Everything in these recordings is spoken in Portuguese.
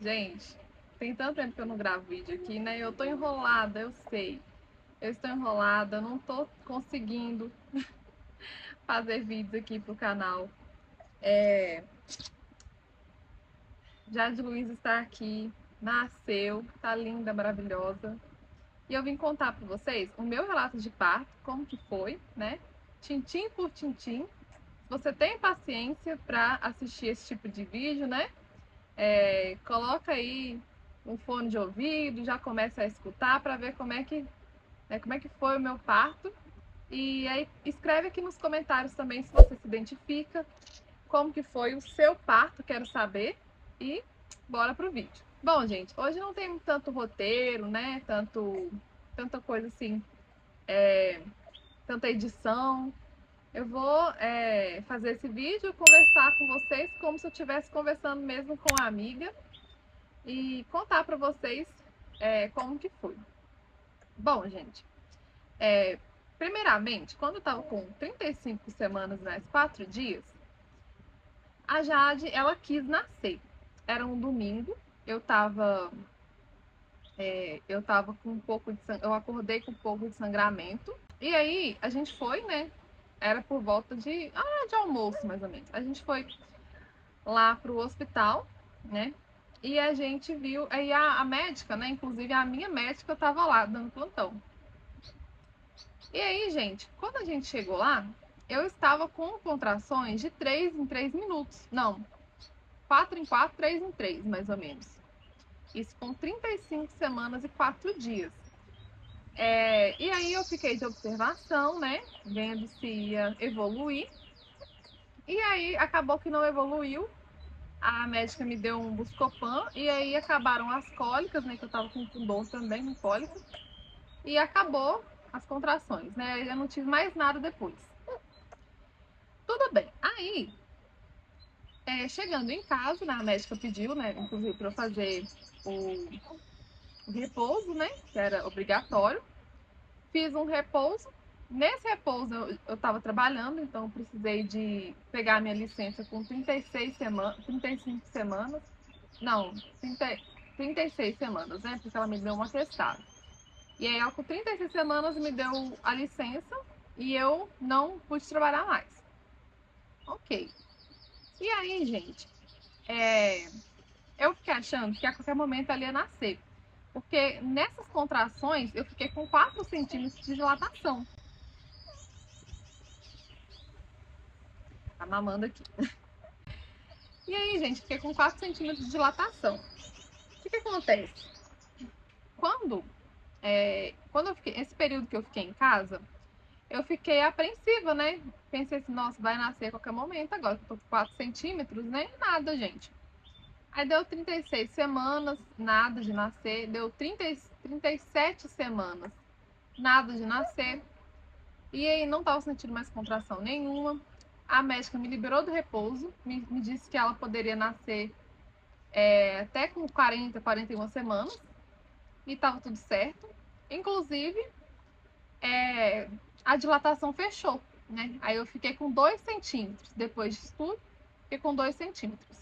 Gente, tem tanto tempo que eu não gravo vídeo aqui, né? Eu tô enrolada, eu sei. Eu estou enrolada, não tô conseguindo fazer vídeos aqui pro canal. Jade Luiz está aqui, nasceu, tá linda, maravilhosa. E eu vim contar para vocês o meu relato de parto, como que foi, né? Tintim por tintim. Se você tem paciência para assistir esse tipo de vídeo, né? Coloca aí um fone de ouvido, já começa a escutar para ver como é que foi o meu parto. E aí escreve aqui nos comentários também se você se identifica, como que foi o seu parto, quero saber. E bora pro vídeo. Bom, gente, hoje não tem tanto roteiro, né? Tanta coisa assim, tanta edição. Eu vou fazer esse vídeo, conversar com vocês como se eu estivesse conversando mesmo com a amiga e contar para vocês como que foi. Bom, gente, primeiramente, quando eu tava com 35 semanas mais 4 dias, a Jade, ela quis nascer. Era um domingo, eu tava, eu tava com um pouco de eu acordei com um pouco de sangramento. E aí, a gente foi, né? Era por volta de almoço, mais ou menos. A gente foi lá pro hospital, né? E a gente viu, aí a médica, né? Inclusive a minha médica tava lá dando plantão. E aí, gente, quando a gente chegou lá, eu estava com contrações de 3 em 3 minutos. Não, 4 em 4, 3 em 3, mais ou menos. Isso com 35 semanas e 4 dias. E aí eu fiquei de observação, né? Vendo se ia evoluir. E aí acabou que não evoluiu. A médica me deu um Buscopan e aí acabaram as cólicas, né? Que eu tava com dor também, com cólica. E acabou as contrações, né? Eu não tive mais nada depois. Tudo bem. Aí, chegando em casa, né? A médica pediu, né? Inclusive para eu fazer o repouso, né? Que era obrigatório. Fiz um repouso. Nesse repouso eu tava trabalhando, então eu precisei de pegar minha licença com 36 semanas, 35 semanas. Não, 36 semanas, né? Porque ela me deu uma atestado. E aí, ela, com 36 semanas, me deu a licença e eu não pude trabalhar mais. Ok. E aí, gente, eu fiquei achando que a qualquer momento ela ia nascer. Porque nessas contrações eu fiquei com 4 centímetros de dilatação. Tá mamando aqui. E aí, gente, fiquei com 4 centímetros de dilatação. O que acontece? Quando, quando eu fiquei, esse período que eu fiquei em casa, eu fiquei apreensiva, né? Pensei assim, nossa, vai nascer a qualquer momento agora, que eu tô com 4 centímetros, nem nada, gente. Aí deu 36 semanas, nada de nascer. Deu 37 semanas, nada de nascer. E aí não tava sentindo mais contração nenhuma. A médica me liberou do repouso, me disse que ela poderia nascer até com 40, 41 semanas. E tava tudo certo. Inclusive, a dilatação fechou, né? Aí eu fiquei com 2 centímetros. Depois disso tudo, fiquei com 2 centímetros.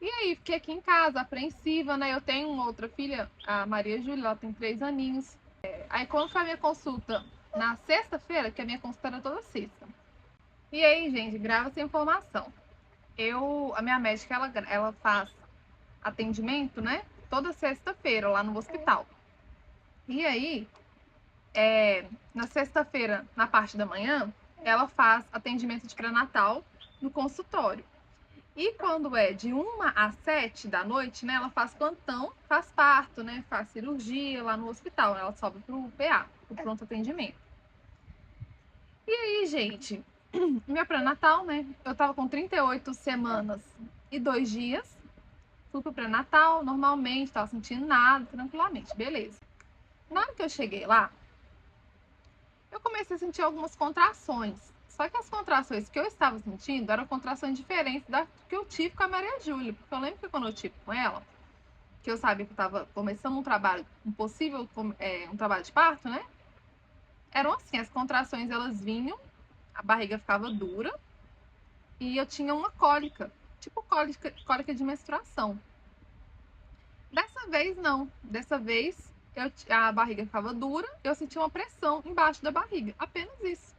E aí, fiquei aqui em casa, apreensiva, né? Eu tenho uma outra filha, a Maria Júlia, ela tem 3 aninhos. Aí, quando foi a minha consulta na sexta-feira, que a minha consulta era toda sexta. E aí, gente, grava essa informação. A minha médica, ela faz atendimento, né? Toda sexta-feira lá no hospital. E aí, na sexta-feira, na parte da manhã, ela faz atendimento de pré-natal no consultório. E quando é de 1 às 7 da noite, né, ela faz plantão, faz parto, né, faz cirurgia lá no hospital. Ela sobe pro PA, pro pronto atendimento. E aí, gente, meu pré-natal, né, eu tava com 38 semanas e 2 dias. Fui pro pré-natal, normalmente, tava sentindo nada, tranquilamente, beleza. Na hora que eu cheguei lá, eu comecei a sentir algumas contrações. Só que as contrações que eu estava sentindo eram contrações diferentes da que eu tive com a Maria Júlia. Porque eu lembro que quando eu tive com ela, que eu sabia que eu estava começando um trabalho, um trabalho de parto, né? Eram assim, as contrações elas vinham, a barriga ficava dura e eu tinha uma cólica, tipo cólica de menstruação. Dessa vez, não. Dessa vez, a barriga ficava dura, eu sentia uma pressão embaixo da barriga. Apenas isso.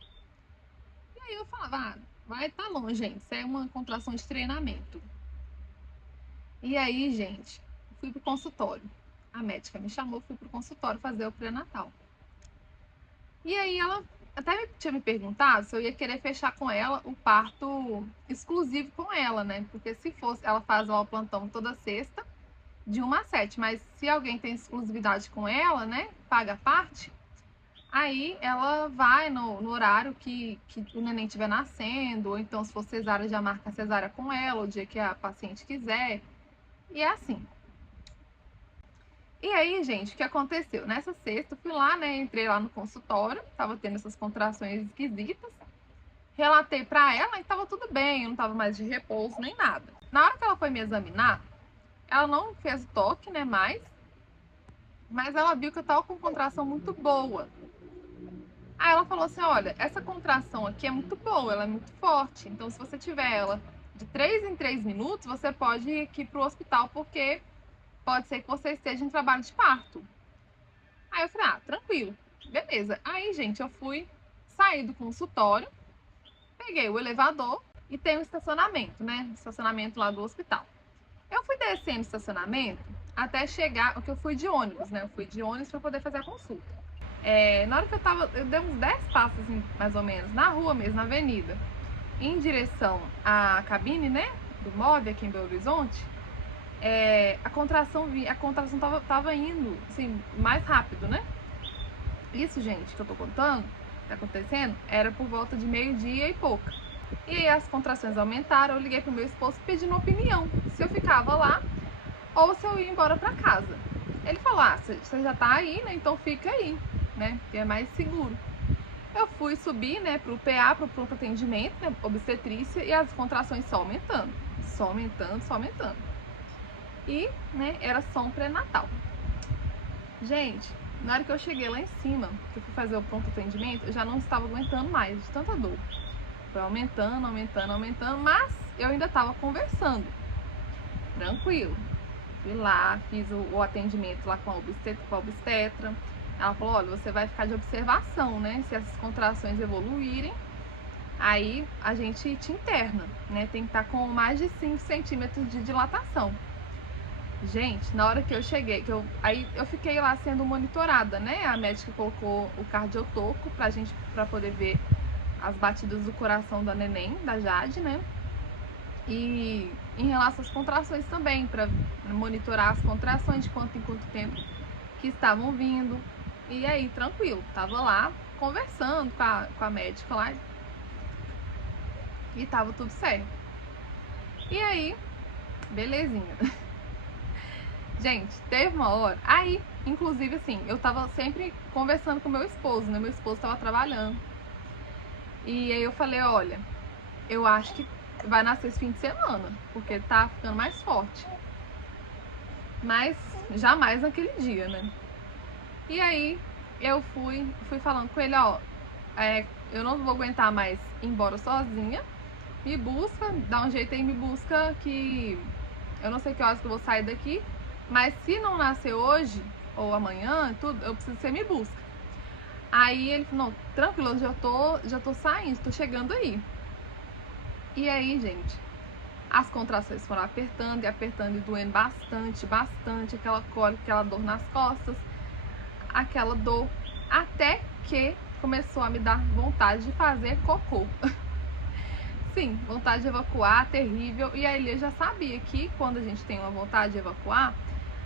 E aí eu falava, vai tá longe, gente. Isso é uma contração de treinamento. E aí, gente, fui pro consultório. A médica me chamou, fui pro consultório fazer o pré-natal. E aí ela até tinha me perguntado se eu ia querer fechar com ela o parto exclusivo com ela, né? Porque se fosse, ela faz o plantão toda sexta, de 1 às 7. Mas se alguém tem exclusividade com ela, né? Paga a parte, aí ela vai no horário que o neném estiver nascendo, ou então se for cesárea, já marca a cesárea com ela, o dia que a paciente quiser. E é assim. E aí, gente, o que aconteceu? Nessa sexta, eu fui lá, né? Entrei lá no consultório, tava tendo essas contrações esquisitas. Relatei pra ela e tava tudo bem, eu não tava mais de repouso nem nada. Na hora que ela foi me examinar, ela não fez o toque, né, mas ela viu que eu tava com contração muito boa. Aí ela falou assim: olha, essa contração aqui é muito boa, ela é muito forte. Então, se você tiver ela de 3 em 3 minutos, você pode ir aqui pro hospital, porque pode ser que você esteja em trabalho de parto. Aí eu falei, tranquilo, beleza. Aí, gente, eu fui sair do consultório, peguei o elevador e tem um estacionamento, né? Estacionamento lá do hospital. Eu fui descendo o estacionamento até chegar, o que eu fui de ônibus, né? Eu fui de ônibus para poder fazer a consulta. Na hora que eu dei uns 10 passos, assim, mais ou menos, na rua mesmo, na avenida, em direção à cabine, né? Do MOV aqui em Belo Horizonte, a contração tava indo, assim, mais rápido, né? Isso, gente, que eu tô contando, que tá acontecendo, era por volta de meio-dia e pouco. E aí as contrações aumentaram, eu liguei pro meu esposo pedindo opinião, se eu ficava lá ou se eu ia embora pra casa. Ele falou, você já tá aí, né, então fica aí, né, que é mais seguro. Eu fui subir, né, pro PA, pro pronto atendimento, né, obstetrícia, e as contrações só aumentando, só aumentando, só aumentando. E, né, era só um pré-natal. Gente, na hora que eu cheguei lá em cima, que eu fui fazer o pronto atendimento, eu já não estava aguentando mais de tanta dor. Foi aumentando, aumentando, aumentando, mas eu ainda estava conversando. Tranquilo. Fui lá, fiz o atendimento lá com a obstetra. Ela falou, olha, você vai ficar de observação, né? Se essas contrações evoluírem, aí a gente te interna, né? Tem que estar com mais de 5 centímetros de dilatação. Gente, na hora que eu cheguei, aí eu fiquei lá sendo monitorada, né? A médica colocou o cardiotoco pra poder ver as batidas do coração da neném, da Jade, né? E em relação às contrações também, para monitorar as contrações de quanto em quanto tempo que estavam vindo. E aí, tranquilo, tava lá conversando com a médica lá e tava tudo certo. E aí, belezinha. Gente, teve uma hora. Aí, inclusive, assim, eu tava sempre conversando com meu esposo, né? Meu esposo tava trabalhando. E aí eu falei: olha, eu acho que vai nascer esse fim de semana, porque tá ficando mais forte. Mas jamais naquele dia, né? E aí eu fui falando com ele: ó, eu não vou aguentar mais ir embora sozinha. Me busca, dá um jeito aí, me busca, que eu não sei que horas que eu vou sair daqui. Mas se não nascer hoje ou amanhã, tudo, eu preciso que você me busca. Aí ele falou: não, tranquilo, eu já tô saindo, tô chegando aí. E aí, gente, as contrações foram apertando e apertando e doendo bastante, bastante, aquela cólica, aquela dor nas costas, aquela dor, até que começou a me dar vontade de fazer cocô. Sim, vontade de evacuar, terrível. E aí eu já sabia que quando a gente tem uma vontade de evacuar,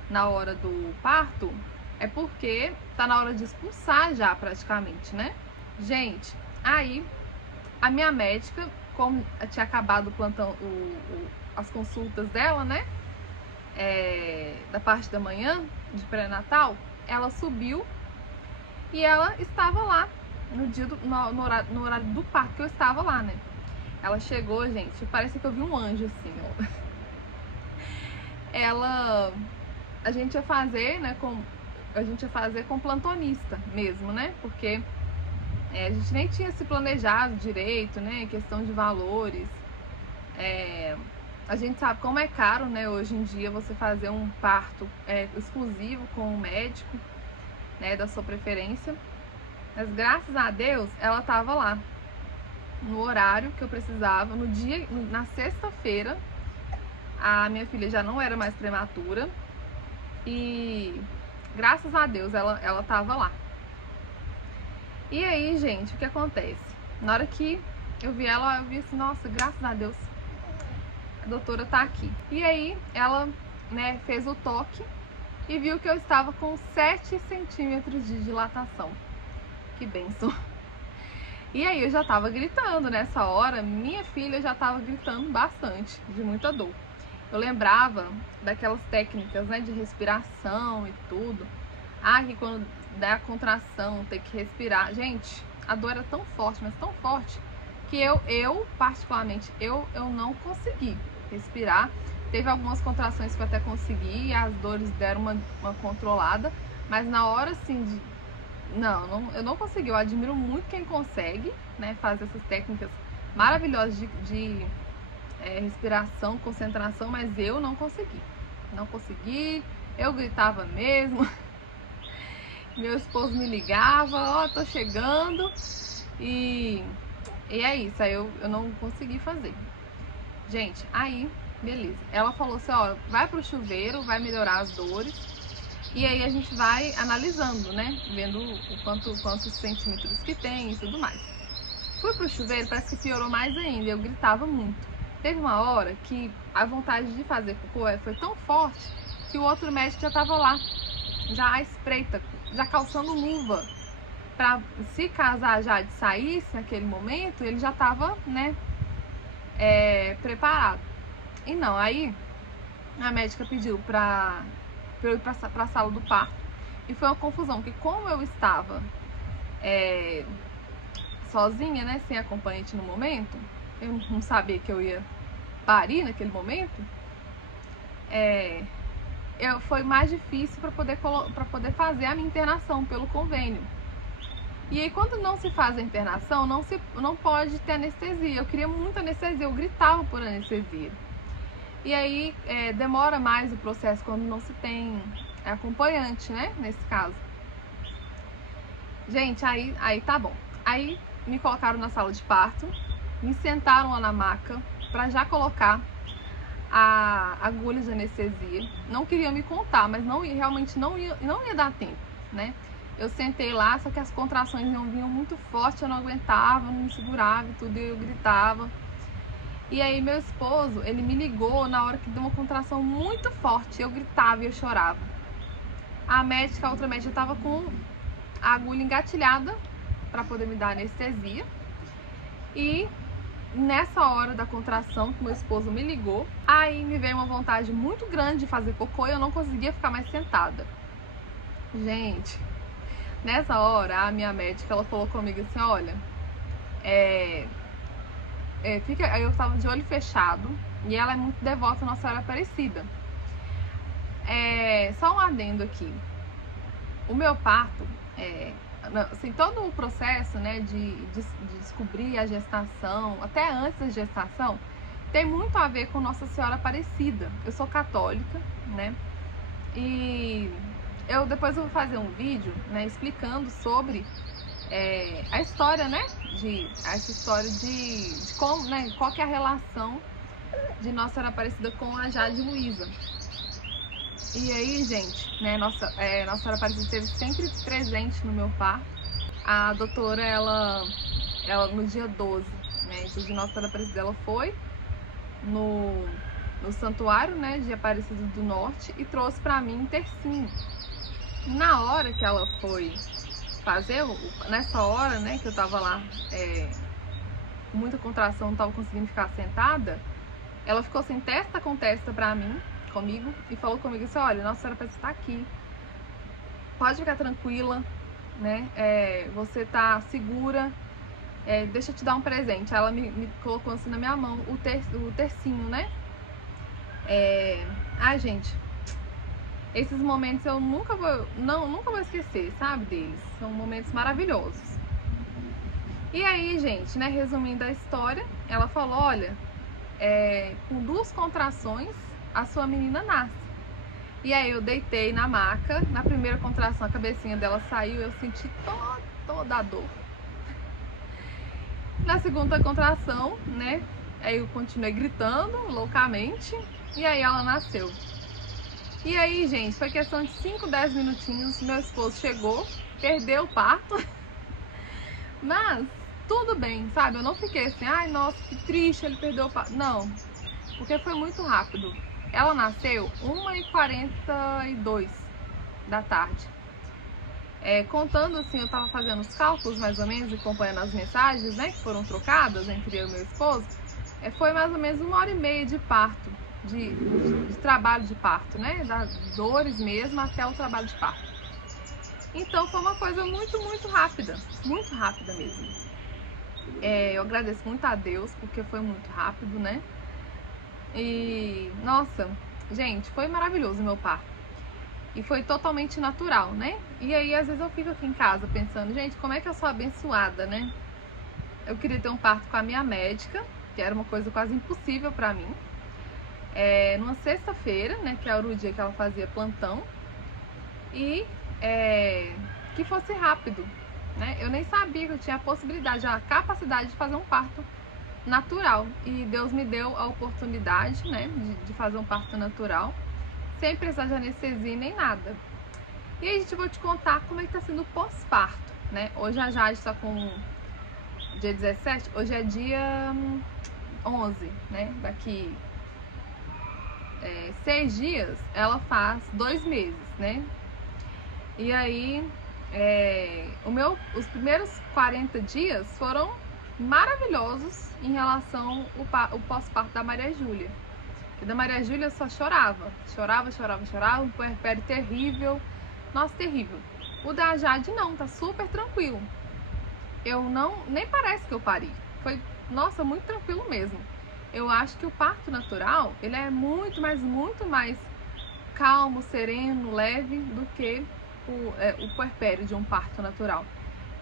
na hora do parto, é porque tá na hora de expulsar já praticamente, né? Gente, aí a minha médica, como tinha acabado o plantão, as consultas dela, né? Da parte da manhã, de pré-natal, ela subiu e ela estava lá no dia no horário do parto que eu estava lá, né? Ela chegou, gente, parece que eu vi um anjo assim, ó. A gente ia fazer, né, com plantonista mesmo, né? Porque a gente nem tinha se planejado direito, né? Questão de valores. A gente sabe como é caro, né, hoje em dia, você fazer um parto exclusivo com um médico, né, da sua preferência. Mas graças a Deus, ela tava lá, no horário que eu precisava, na sexta-feira. A minha filha já não era mais prematura e graças a Deus ela tava lá. E aí, gente, o que acontece? Na hora que eu vi ela, eu vi assim, nossa, graças a Deus, a doutora tá aqui. E aí, ela, né, fez o toque e viu que eu estava com 7 centímetros de dilatação. Que bênção! E aí, eu já tava gritando nessa hora, minha filha já tava gritando bastante, de muita dor. Eu lembrava daquelas técnicas, né, de respiração e tudo. Que quando dá a contração, tem que respirar. Gente, a dor era tão forte, mas tão forte, que eu particularmente, eu não consegui respirar. Teve algumas contrações que eu até consegui, as dores deram uma controlada, mas na hora, assim, eu não consegui. Eu admiro muito quem consegue, né, fazer essas técnicas maravilhosas de respiração, concentração, mas eu não consegui. Não consegui, eu gritava mesmo. Meu esposo me ligava, tô chegando. E é isso, aí eu não consegui fazer. Gente, aí, beleza. Ela falou assim, ó, vai pro chuveiro, vai melhorar as dores. E aí a gente vai analisando, né? Vendo quantos centímetros que tem e tudo mais. Fui pro chuveiro, parece que piorou mais ainda. Eu gritava muito. Teve uma hora que a vontade de fazer cocô foi tão forte que o outro médico já tava lá, já à espreita, já calçando luva. Pra, se casar já de saísse naquele momento, ele já tava, né, preparado. E não, aí a médica pediu pra eu ir pra sala do parto. E foi uma confusão, porque como eu estava sozinha, né, sem acompanhante no momento, eu não sabia que eu ia parir naquele momento, foi mais difícil para poder fazer a minha internação pelo convênio. E aí, quando não se faz a internação, não pode ter anestesia. Eu queria muita anestesia, eu gritava por anestesia. E aí, demora mais o processo quando não se tem acompanhante, né, nesse caso. Gente, aí tá bom. Aí me colocaram na sala de parto, me sentaram lá na maca para já colocar a agulha de anestesia. Não queria me contar, mas realmente não ia dar tempo, né? Eu sentei lá, só que as contrações vinham muito forte, eu não aguentava, não me segurava e tudo, eu gritava. E aí meu esposo, ele me ligou na hora que deu uma contração muito forte, eu gritava e eu chorava. A outra médica, tava com a agulha engatilhada para poder me dar anestesia. E nessa hora da contração, que meu esposo me ligou, aí me veio uma vontade muito grande de fazer cocô e eu não conseguia ficar mais sentada. Gente, nessa hora, a minha médica, ela falou comigo assim, olha, aí eu tava de olho fechado, e ela é muito devota à Nossa Senhora Aparecida. Só um adendo aqui. O meu parto, assim, todo o processo, né, de descobrir a gestação, até antes da gestação, tem muito a ver com Nossa Senhora Aparecida. Eu sou católica, né, e depois eu vou fazer um vídeo, né, explicando sobre a história, né, essa história de como, né, qual que é a relação de Nossa Senhora Aparecida com a Jade Luiza. E aí, gente, né, Nossa Senhora Aparecida esteve sempre presente no meu parto. A doutora, ela no dia 12, né, dia de Nossa Senhora Aparecida, ela foi no santuário, né, de Aparecida do Norte e trouxe pra mim um tercinho. Na hora que ela foi fazer, nessa hora, né, que eu tava lá com muita contração, não tava conseguindo ficar sentada, ela ficou assim, testa com testa pra mim, comigo, e falou comigo assim, olha, Nossa Senhora Aparecida tá aqui, pode ficar tranquila, né, você tá segura, deixa eu te dar um presente. Ela me colocou assim na minha mão o tercinho, né, gente, esses momentos eu nunca vou esquecer, sabe, deles, são momentos maravilhosos. E aí, gente, né, resumindo a história, ela falou, olha, com 2 contrações, a sua menina nasce. E aí eu deitei na maca, na primeira contração a cabecinha dela saiu, eu senti toda a dor. Na segunda contração, né, aí eu continuei gritando loucamente, e aí ela nasceu. E aí, gente, foi questão de 5, 10 minutinhos, meu esposo chegou, perdeu o parto, mas tudo bem, sabe? Eu não fiquei assim, ai, nossa, que triste, ele perdeu o parto. Não, porque foi muito rápido. Ela nasceu 1h42 da tarde. Contando assim, eu tava fazendo os cálculos mais ou menos, acompanhando as mensagens, né, que foram trocadas entre eu e meu esposo, foi mais ou menos 1h30 de parto, de trabalho de parto, né, das dores mesmo até o trabalho de parto. Então foi uma coisa muito rápida mesmo. Eu agradeço muito a Deus, porque foi muito rápido, né, e nossa, gente, foi maravilhoso o meu parto. E foi totalmente natural, né? E aí, às vezes eu fico aqui em casa pensando, gente, como é que eu sou abençoada, né? Eu queria ter um parto com a minha médica, que era uma coisa quase impossível pra mim. Numa sexta-feira, né, que era o dia que ela fazia plantão. E que fosse rápido, né? Eu nem sabia que eu tinha a possibilidade, a capacidade de fazer um parto natural. E Deus me deu a oportunidade, né, de fazer um parto natural, sem precisar de anestesia nem nada. E aí, gente, eu vou te contar como é que tá sendo o pós-parto, né? Hoje a Jade está com dia 17, hoje é dia 11, né? Daqui 6 dias ela faz 2 meses, né? E aí, os primeiros 40 dias foram maravilhosos em relação ao pós-parto da Maria Júlia. E da Maria Júlia só chorava, um puerpério terrível, nossa, terrível. O da Jade não, tá super tranquilo. Nem parece que eu pari, foi, nossa, muito tranquilo mesmo. Eu acho que o parto natural, ele é muito mais calmo, sereno, leve do que o puerpério de um parto natural.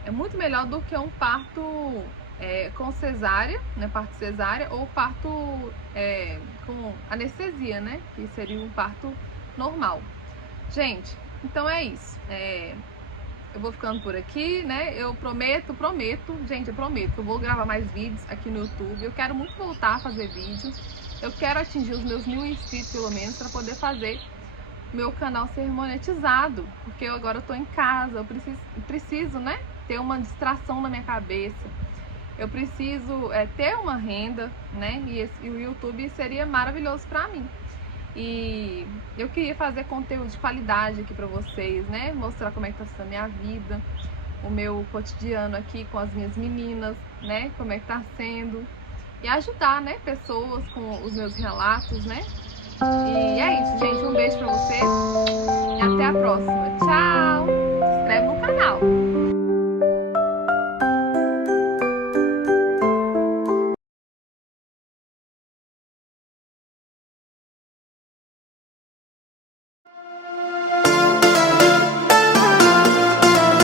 É muito melhor do que um parto com cesárea, né, parto cesárea, ou parto com anestesia, né, que seria um parto normal. Gente, então é isso. Eu vou ficando por aqui, né, eu prometo, gente, eu prometo que eu vou gravar mais vídeos aqui no YouTube. Eu quero muito voltar a fazer vídeo, eu quero atingir os meus 1000 inscritos pelo menos, para poder fazer meu canal ser monetizado, porque eu agora tô em casa, eu preciso, né, ter uma distração na minha cabeça. Eu preciso ter uma renda, né? E o YouTube seria maravilhoso pra mim. E eu queria fazer conteúdo de qualidade aqui pra vocês, né? Mostrar como é que tá sendo a minha vida, o meu cotidiano aqui com as minhas meninas, né? Como é que tá sendo. E ajudar, né, pessoas com os meus relatos, né? E é isso, gente. Um beijo pra vocês e até a próxima. Tchau! Se inscreve no canal.